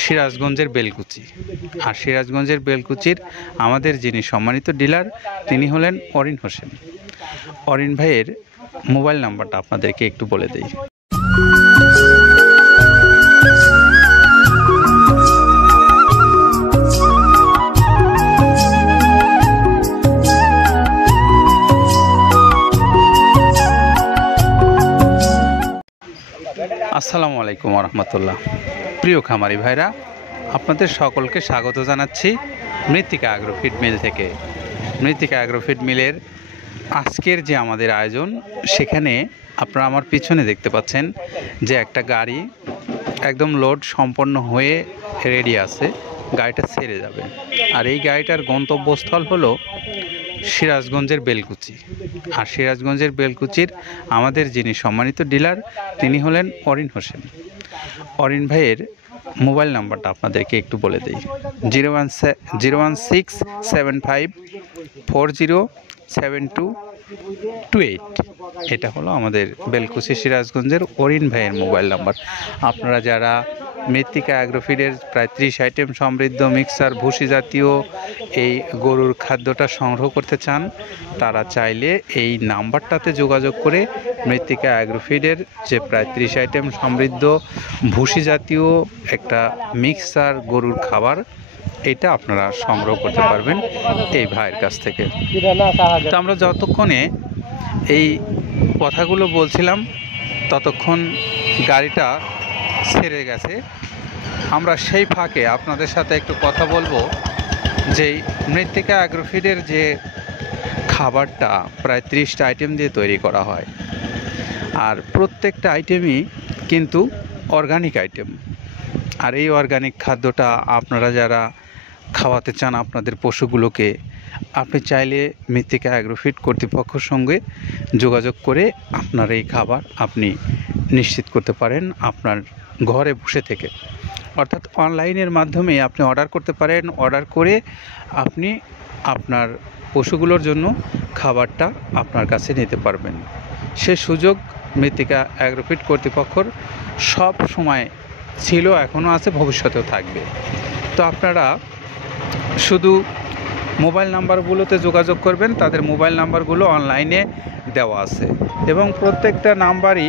সিরাজগঞ্জের বেলকুচি। আর সিরাজগঞ্জের বেলকুচির আমাদের যিনি সম্মানিত ডিলার তিনি হলেন অরিন হোসেন। অরিন ভাইয়ের মোবাইল নাম্বারটা আপনাদেরকে একটু বলে দেই। আসসালামু আলাইকুম রহমতুল্লাহ। প্রিয় খামারি ভাইরা, আপনাদের সকলকে স্বাগত জানাচ্ছি মৃত্তিকা অ্যাগ্রো ফিড মিল থেকে। মৃত্তিকা অ্যাগ্রো ফিড মিলের আজকের যে আমাদের আয়োজন, সেখানে আপনারা আমার পিছনে দেখতে পাচ্ছেন যে একটা গাড়ি একদম লোড সম্পন্ন হয়ে রেডি আছে, গাড়িটা ছেড়ে যাবে। আর এই গাড়িটার গন্তব্যস্থল হলো সিরাজগঞ্জের বেলকুচি। আর সিরাজগঞ্জের বেলকুচির আমাদের যিনি সম্মানিত ডিলার তিনি হলেন অরিন হোসেন। অরিন ভাইয়ের মোবাইল নাম্বারটা আপনাদেরকে একটু বলে দিই। 01675407228। এটা হলো আমাদের বেলকুচি সিরাজগঞ্জের অরিন ভাইয়ের মোবাইল নাম্বার। আপনারা যারা মৃত্তিকা অ্যাগ্রোফিডের প্রায় 30 আইটেম সমৃদ্ধ মিক্সার ভুসি জাতীয় এই গরুর খাদ্যটা সংগ্রহ করতে চান, তারা চাইলে এই নাম্বারটাতে যোগাযোগ করে মৃত্তিকা অ্যাগ্রোফিডের যে প্রায় 30 আইটেম সমৃদ্ধ ভুসি জাতীয় একটা মিক্সার গরুর খাবার, এটা আপনারা সংগ্রহ করতে পারবেন এই ভাইয়ের কাছ থেকে। তো আমরা যতক্ষণে এই কথাগুলো বলছিলাম ততক্ষণ গাড়িটা ছেড়ে গেছে। আমরা সেই ফাঁকে আপনাদের সাথে একটু কথা বলবো যে মৃত্তিকা অ্যাগ্রোফিডের যে খাবারটা প্রায় 30টা আইটেম দিয়ে তৈরি করা হয়, আর প্রত্যেকটা আইটেমই কিন্তু অর্গানিক আইটেম। আর এই অর্গানিক খাদ্যটা আপনারা যারা খাওয়াতে চান আপনাদের পশুগুলোকে, আপনি চাইলে মৃত্তিকা অ্যাগ্রোফিড কর্তৃপক্ষের সঙ্গে যোগাযোগ করে আপনার এই খাবার আপনি নিশ্চিত করতে পারেন আপনার ঘরে বসে থেকে। অর্থাৎ অনলাইনের মাধ্যমে আপনি অর্ডার করতে পারেন। অর্ডার করে আপনি আপনার পশুগুলোর জন্য খাবারটা আপনার কাছে নিতে পারবেন। সে সুযোগ মৃত্তিকা অ্যাগ্রোফিড কর্তৃপক্ষর সব সময় ছিল, এখনও আছে, ভবিষ্যতেও থাকবে। তো আপনারা শুধু মোবাইল নাম্বারগুলোতে যোগাযোগ করবেন, তাদের মোবাইল নাম্বারগুলো অনলাইনে দেওয়া আছে এবং প্রত্যেকটা নাম্বারই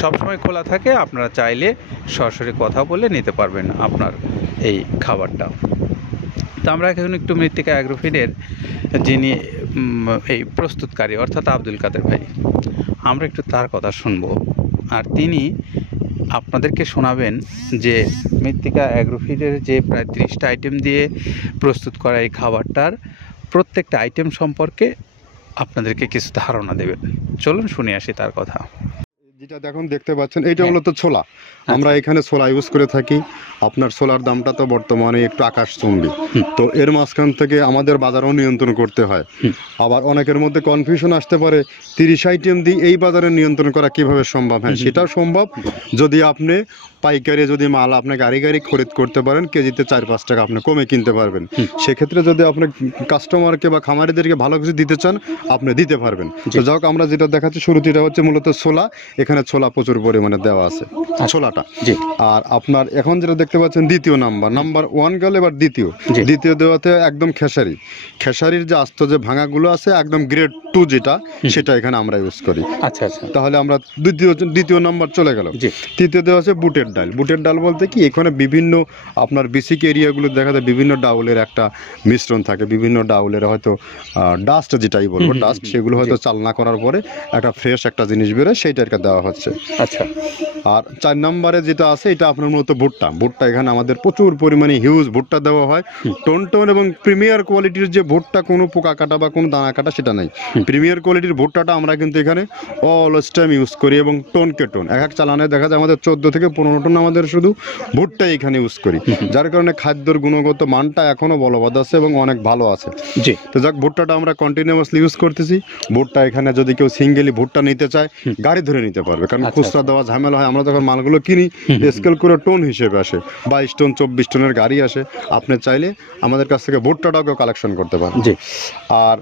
সবসময় খোলা থাকে। আপনারা চাইলে সরাসরি কথা বলে নিতে পারবেন আপনার এই খাবারটা। তো আমরা এখন একটু মৃত্তিকা অ্যাগ্রোফিডের যিনি এই প্রস্তুতকারী অর্থাৎ আব্দুল কাদের ভাই, আমরা একটু তার কথা শুনবো। আর তিনি আপনাদেরকে শোনাবেন যে মৃত্তিকা অ্যাগ্রোফিডের যে প্রায় 30টা আইটেম দিয়ে প্রস্তুত করা এই খাবারটার প্রত্যেকটা আইটেম সম্পর্কে আপনাদেরকে কিছু ধারণা দেবেন। চলুন শুনে আসি তার কথা। যেটা দেখুন দেখতে পাচ্ছেন, এইটা হলো তো ছোলা। আমরা এখানে ছোলা ইউজ করে থাকি। আপনার ছোলার দামটা তো বর্তমানে একটু আকাশচুম্বী। তো এর মাঝখান থেকে আমাদের বাজারও নিয়ন্ত্রণ করতে হয়। আবার অনেকের মধ্যে কনফিউশন আসতে পারে 30 আইটেম দিয়ে এই বাজারে নিয়ন্ত্রণ করা কিভাবে সম্ভব। হ্যাঁ, সেটাও সম্ভব যদি আপনি পাইকারি যদি মাল আপনি গাড়ি খরিদ করতে পারেন, কেজিতে 4-5 টাকা আপনি কমে কিনতে পারবেন। সেক্ষেত্রে যদি আপনি কাস্টমারকে বা খামারিদেরকে ভালো কিছু দিতে চান, আপনি দিতে পারবেন। তো যাক, আমরা যেটা দেখাচ্ছি শুরুতে, এটা হচ্ছে মূলত ছোলা। এখানে ছোলা প্রচুর পরিমাণে দেওয়া আছে, ছোলাটা। আর আপনার এখন যেটা দেখতে পাচ্ছেন দ্বিতীয় নাম্বার 1 গেল, এবার দ্বিতীয় দেওয়াতে একদম খেসারির যে আস্ত যে ভাঙাগুলো আছে একদম গ্রেড 2 যেটা, সেটা এখানে আমরা ইউজ করি। আচ্ছা, তাহলে আমরা দ্বিতীয় নাম্বার চলে গেল। তৃতীয় দেওয়া আছে বুটের ডাল বলতে কি, এখানে বিভিন্ন আপনার বেসিক এরিয়াগুলো দেখা যায় বিভিন্ন ডাউলের একটা মিশ্রণ থাকে, বিভিন্ন ডাউলের হয়তো ডাস্ট যেটাই বলবো ডাস্ট, সেগুলো হয়তো চালনা করার পরে একটা ফ্রেশ একটা জিনিস বেরোয়, সেইটাকে দেওয়া হচ্ছে। আচ্ছা, আর 4 নম্বরে যেটা আছে এটা আপনার মূলত ভুট্টা। এখানে আমাদের প্রচুর পরিমাণে হিউজ ভুট্টা দেওয়া হয়। টোন এবং প্রিমিয়ার কোয়ালিটির যে ভুট্টা, কোনো পোকা কাটা বা কোনো দানা কাটা সেটা নাই। প্রিমিয়ার কোয়ালিটির ভুট্টাটা আমরা কিন্তু এখানে অলওয়েজ টাইম ইউজ করি এবং টোনকে টোন এক চালানে দেখা যায় আমাদের 14 থেকে 15 টন আমাদের শুধু ভুট্টা এখানে ইউজ করি, যার কারণে খাদ্যর গুণগত মানটা এখনো বলবৎ আছে এবং অনেক ভালো আছে। তো যাক, ভুট্টাটা আমরা কন্টিনিউয়াসলি ইউজ করতেছি। ভুট্টা এখানে যদি কেউ সিঙ্গেলি ভুট্টা নিতে চায়, গাড়ি ধরে নিতে পারবে, কারণ খুচরা দেওয়া ঝামেলা হয়। আমরা যখন মালগুলো কিনি স্কেল করে টোন হিসেবে আসে, 22 টন 24 টনের গাড়ি আসে। আপনি চাইলে আমাদের কাছ থেকে ভুট্টাটাও কালেকশন করতে পারেন। আর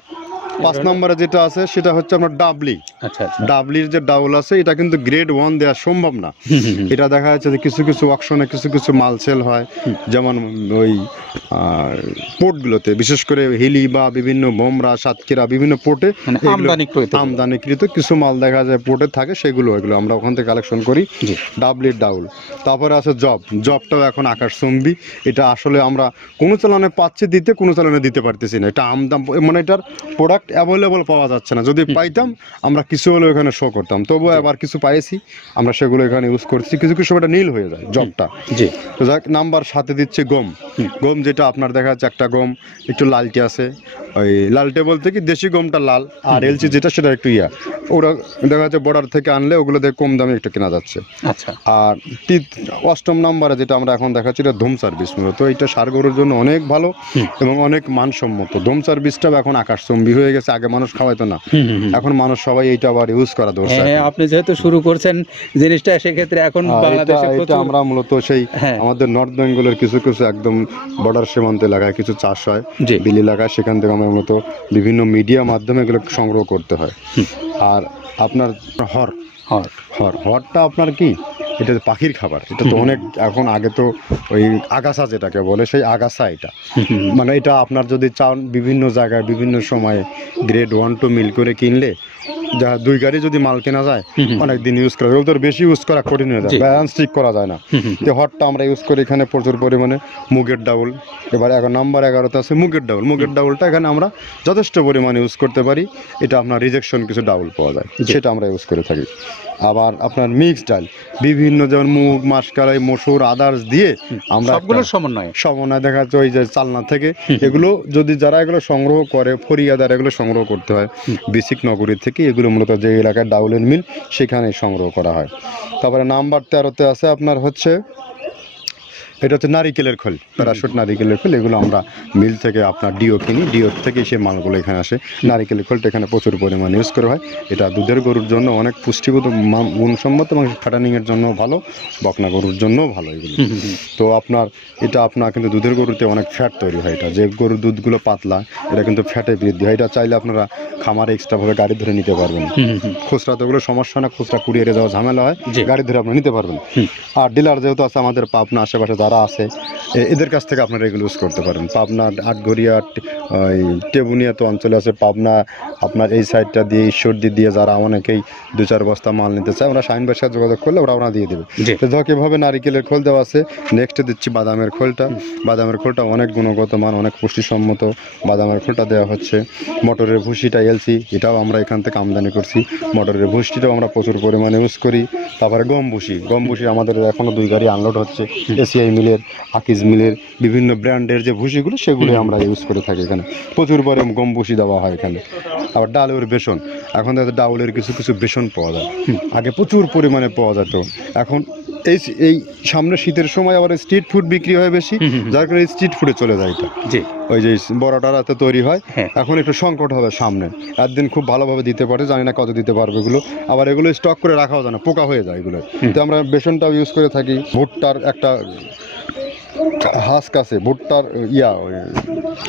5 নম্বরে যেটা আছে সেটা হচ্ছে আপনার ডাবলি। আচ্ছা আচ্ছা। ডাবলির যে ডাউল আছে এটা কিন্তু গ্রেড 1 দেওয়া সম্ভব না। এটা দেখা যাচ্ছে যে কিছু কিছু অকশনে কিছু কিছু মাল সেল হয়, যেমন ওই পোর্টগুলোতে, বিশেষ করে হিলি বা বিভিন্ন বোমরা, সাতক্ষীরা বিভিন্ন পোর্টে মানে আমদানিকৃত কিছু মাল দেখা যায় পোর্টে থাকে, এগুলো আমরা ওখান থেকে কালেকশন করি। ডাবলির ডাউল। তারপরে আছে জবটাও এখন আকাশচুম্বী। এটা আসলে আমরা কোনো চালানে পাচ্ছি দিতে, কোনো চালানে দিতে পারতেছি না। এটা আমদাম মানে এটার প্রোডাক্ট অ্যাভেলেবল পাওয়া যাচ্ছে না। যদি পাইতাম আমরা কিছু হলেও এখানে শো করতাম, তবুও আবার কিছু পাইছি আমরা, সেগুলো এখানে ইউজ করছি। কিছু কিছু এটা নীল হয়ে যায় জবটা। তো যাক, নাম্বার 7-এ দিচ্ছে গম। যেটা আপনার দেখা যাচ্ছে একটা গম একটু লালটে আছে, ওই লালটে বলতে কি দেশি গমটা লাল, আর এলচি যেটা সেটা একটু ওরা দেখা যাচ্ছে বর্ডার থেকে আনলে ওগুলো দেখে কম দামে একটু কেনা যাচ্ছে। আচ্ছা। আর 8ম নম্বরে যেটা আমরা এখন দেখাচ্ছি এটা ধুম সার্ভিস। মূলত এটা ষাঁড় গরুর জন্য অনেক ভালো এবং অনেক মানসম্মত। ধুম সার্ভিসটাও এখন আকাশচুম্বী হয়ে গেছে। আগে মানুষ খাওয়াইতো না, এখন মানুষ সবাই এইটা আবার ইউজ করা দরকার। আপনি যেহেতু শুরু করছেন জিনিসটা, সেক্ষেত্রে এখন বাংলাদেশে এটা আমরা মূলত সেই আমাদের নর্থ বেঙ্গলের কিছু কিছু একদম বর্ডার সীমান্ত এলাকায় কিছু চাষ হয়, বিল এলাকায়, সেখান থেকে আমরা মূলত বিভিন্ন মিডিয়া মাধ্যমে এগুলো সংগ্রহ করতে হয়। আর আপনার হরটা আপনার কি, এটা পাখির খাবার। এটা তো অনেক এখন, আগে তো ওই আগাছা যেটাকে বলে সেই আগাছা এটা, মানে এটা আপনার যদি চান বিভিন্ন জায়গায় বিভিন্ন সময়ে গ্রেড 1-2 মিল করে কিনলে যা 2 গাড়ি যদি মাল কেনা যায় অনেক দিন ইউজ করা যায়। ওদের বেশি ইউজ করা কঠিন হয়ে যায়, ব্যালেন্স ঠিক করা যায় না। তো হটটা আমরা ইউজ করি এখানে প্রচুর পরিমাণে। মুগের ডাউল, এবার নাম্বার 11-তে আছে মুগের ডাউলটা এখানে আমরা যথেষ্ট পরিমাণে ইউজ করতে পারি। এটা আপনার রিজেকশন কিছু ডাউল পাওয়া যায়, সেটা আমরা ইউজ করে থাকি। আবার আপনার মিক্সড ডাল বিভিন্ন, যেমন মুগ, মাসকলাই, মসুর, আদার্স দিয়ে আমরা সবগুলোর সমন্বয় দেখা যাচ্ছে ওই যে চালনা থেকে এগুলো যদি যারা এগুলো সংগ্রহ করে, ফরিয়াদার এগুলো সংগ্রহ করতে হয় বেসিক নগরী থেকে। এগুলো মূলত যে এলাকায় ডাউলের মিল সেখানে সংগ্রহ করা হয়। তারপরে নাম্বার 13-তে আছে আপনার হচ্ছে এটা হচ্ছে নারিকেলের খোল, প্যারাশুট নারিকেলের খোল। এগুলো আমরা মিল থেকে আপনার ডিও কিনি, ডিওর থেকে সেই মালগুলো এখানে আসে। নারিকেলের খোলটা এখানে প্রচুর পরিমাণে ইউজ করা হয়। এটা দুধের গরুর জন্য অনেক পুষ্টিগত গুণসম্মত এবং ফ্যাটানিংয়ের জন্য ভালো, বকনা গরুর জন্যও ভালো এগুলো। তো আপনার এটা কিন্তু দুধের গরুতে অনেক ফ্যাট তৈরি হয়। এটা যে গরুর দুধগুলো পাতলা, এটা কিন্তু ফ্যাটে বৃদ্ধি হয়। এটা চাইলে আপনারা খামারে এক্সট্রাভাবে গাড়ি ধরে নিতে পারবেন। খুচরা তো ওগুলো সমস্যা না, খুচরা কুরিয়ারে যাওয়া ঝামেলা হয়, গাড়ি ধরে আপনি নিতে পারবেন। আর ডিলার যেহেতু আছে আমাদের পাবনা আশেপাশে যারা আছে, এদের কাছ থেকে আপনারা এগুলো ইউজ করতে পারেন। পাবনা, আটঘরিয়া, টেবুনিয়া তো অঞ্চলে আছে। পাবনা আপনার এই সাইডটা দিয়ে, ঈশ্বরদী দিয়ে যারা অনেকেই 2-4 বস্তা মাল নিতে চায়, ওরা শাহিন ভাইয়ের সাথে যোগাযোগ করলে ওরা দিয়ে দেবে। তো ধরো কীভাবে নারিকেলের খোল দেওয়া আছে। নেক্সটে দিচ্ছি বাদামের খোলটা। বাদামের খোলটা অনেক গুণগত মান, অনেক পুষ্টিসম্মত। বাদামের খোলটা দেওয়া হচ্ছে। মটরের ভুসিটা এলসি, এটাও আমরা এখান থেকে আমদানি করছি। মটরের ভুসিটাও আমরা প্রচুর পরিমাণে ইউজ করি। তারপরে গম ভুসি আমাদের এখনও 2 গাড়ি আনলোড হচ্ছে। এসিআই মিলের, আকিজ মিলের বিভিন্ন ব্র্যান্ডের যে ভুসিগুলো সেগুলো আমরা ইউজ করে থাকি। এখানে প্রচুর পরিমাণে গম ভুসি দেওয়া হয় এখানে। আবার ডালের বেসন, এখন দেখা ডাউলের কিছু কিছু বেসন পাওয়া যায়, আগে প্রচুর পরিমাণে পাওয়া যেত। এখন এই সামনে শীতের সময় আবার স্ট্রিট ফুড বিক্রি হয় বেশি, যার কারণে স্ট্রিট ফুডে চলে যায়। এটা ওই যে বড়টা রাতে তৈরি হয়। এখন একটু সংকট হবে সামনে, একদিন খুব ভালোভাবে দিতে পারে, জানি না কত দিতে পারবে এগুলো। আবার এগুলো স্টক করে রাখাও যায় না, পোকা হয়ে যায় এগুলো। তো আমরা বেসনটাও ইউজ করে থাকি। ভুট্টার একটা হাস্ক আছে, ভুট্টার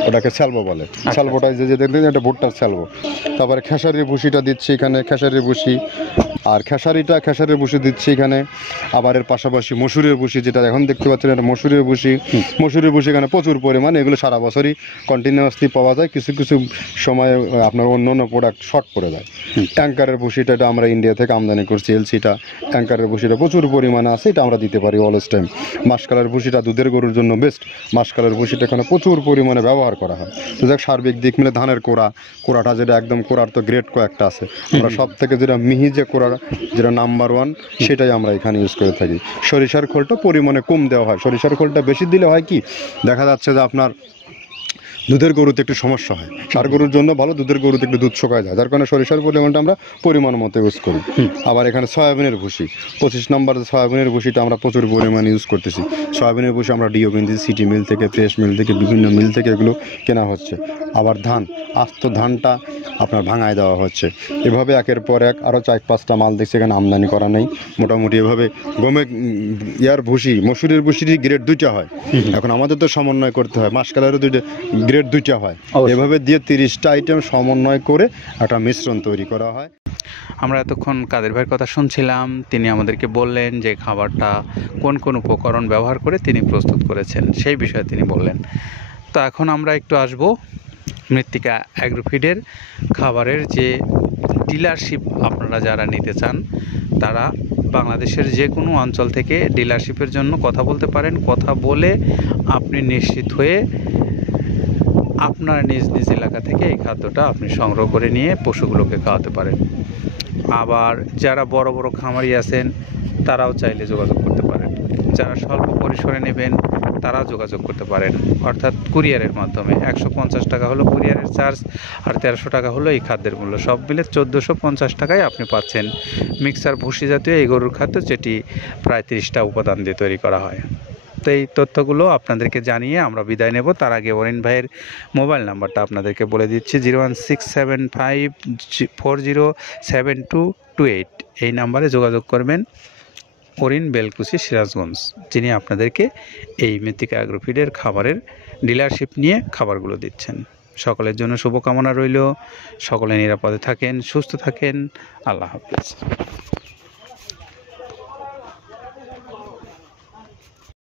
ওটাকে স্যালবো বলে, স্যালবোটাই যে দেখবেন এটা ভুট্টার স্যালবো। তারপরে খেসারির ভুসিটা দিচ্ছি এখানে, খেসারির ভুসি। আর খেসারির ভুসি দিচ্ছি এখানে। আবার এর পাশাপাশি মসুরের ভুসি, যেটা এখন দেখতে পাচ্ছেন এটা মসুরের ভুসি এখানে প্রচুর পরিমাণে। এগুলো সারা বছরই কন্টিনিউয়াসলি পাওয়া যায়, কিছু কিছু সময়ে আপনার অন্য অন্য প্রোডাক্ট শর্ট পড়ে যায়। ট্যাঙ্কারের ভুসিটা এটা আমরা ইন্ডিয়া থেকে আমদানি করছি, এলসিটা। ট্যাঙ্কারের ভুসিটা প্রচুর পরিমাণে আছে, এটা আমরা দিতে পারি অলওয়েজ টাইম। মাসকালের ভুসিটা দুধের গরুর জন্য বেস্ট। মাসকালের ভুসিটা এখানে প্রচুর পরিমাণে ব্যবহার করা হয়। তো যাক, সার্বিক দিক মিলে ধানের কোড়াটা যেটা একদম কোড়ার তো গ্রেড কয়েকটা আছে, আমরা সব থেকে যেটা মিহি যে কোড়া, যেটা নাম্বার 1, সেটাই আমরা এখানে ইউজ করে থাকি। সরিষার খোলটা পরিমাণে কম দেওয়া হয়। সরিষার খোলটা বেশি দিলে হয় কি, দেখা যাচ্ছে যে আপনার দুধের গরুতে একটু সমস্যা হয়। ষাঁড় গরুর জন্য ভালো, দুধের গরুতে একটু দুধ শুকায় যায়, যার কারণে সরিষার পরিমাণটা আমরা পরিমাণ মতো ইউজ করি। আবার এখানে সয়াবিনের ভুসি, 25 নম্বর সয়াবিনের ভুসিটা আমরা প্রচুর পরিমাণে ইউজ করতেছি। সয়াবিনের ভুসি আমরা ডিও কিনতেছি সিটি মিল থেকে, ফ্রেশ মিল থেকে, বিভিন্ন মিল থেকে এগুলো কেনা হচ্ছে। আবার ধান আস্ত ধানটা আপনার ভাঙায় দেওয়া হচ্ছে। এভাবে একের পর এক আরও 4-5টা মাল দেখছি এখানে আমদানি করা নেই। মোটামুটি এভাবে গমে ইয়ার ভুসি মসুরির ভুসিরই গ্রেড 2টা হয়। এখন আমাদের তো সমন্বয় করতে হয়, মাসকালেরও গ্রেড 2টা হয়। এভাবে দিয়ে 30টা আইটেম সমন্বয় করে একটা মিশ্রণ তৈরি করা হয়। আমরা এতক্ষণ কাদের ভাইয়ের কথা শুনছিলাম, তিনি আমাদেরকে বললেন যে খাবারটা কোন কোন উপকরণ ব্যবহার করে তিনি প্রস্তুত করেছেন, সেই বিষয়ে তিনি বললেন। তো এখন আমরা একটু আসব মৃত্তিকা অ্যাগ্রোফিডের খাবারের যে ডিলারশিপ আপনারা যারা নিতে চান, তারা বাংলাদেশের যে কোনো অঞ্চল থেকে ডিলারশিপের জন্য কথা বলতে পারেন। কথা বলে আপনি নিশ্চিত হয়ে আপনার নিজ নিজ এলাকা থেকে এই খাদ্যটা আপনি সংগ্রহ করে নিয়ে পশুগুলোকে খাওয়াতে পারেন। আবার যারা বড় বড় খামারি আছেন তারাও চাইলে যোগাযোগ করতে পারেন। যারা স্বল্প পরিসরে নেবেন তারাও যোগাযোগ করতে পারেন, অর্থাৎ কুরিয়ারের মাধ্যমে। 150 টাকা হলো কুরিয়ারের চার্জ, আর 1300 টাকা হলো এই খাদ্যের মূল্য। সব মিলে 1450 টাকায় আপনি পাচ্ছেন মিক্সার ভুসি জাতীয় এই গরুর খাদ্য, যেটি প্রায় 30টা উপাদান দিয়ে তৈরি করা হয়। তো এই তথ্যগুলো আপনাদেরকে জানিয়ে আমরা বিদায় নেব। তার আগে অরিন ভাইয়ের মোবাইল নাম্বারটা আপনাদেরকে বলে দিচ্ছি, 01675407228। এই নাম্বারে যোগাযোগ করবেন অরিন, বেলকুচি, সিরাজগঞ্জ, যিনি আপনাদেরকে এই মৃত্তিকা অ্যাগ্রোফিডের খাবারের ডিলারশিপ নিয়ে খাবারগুলো দিচ্ছেন। সকলের জন্য শুভকামনা রইল। সকলে নিরাপদে থাকেন, সুস্থ থাকেন। আল্লাহ হাফেজ।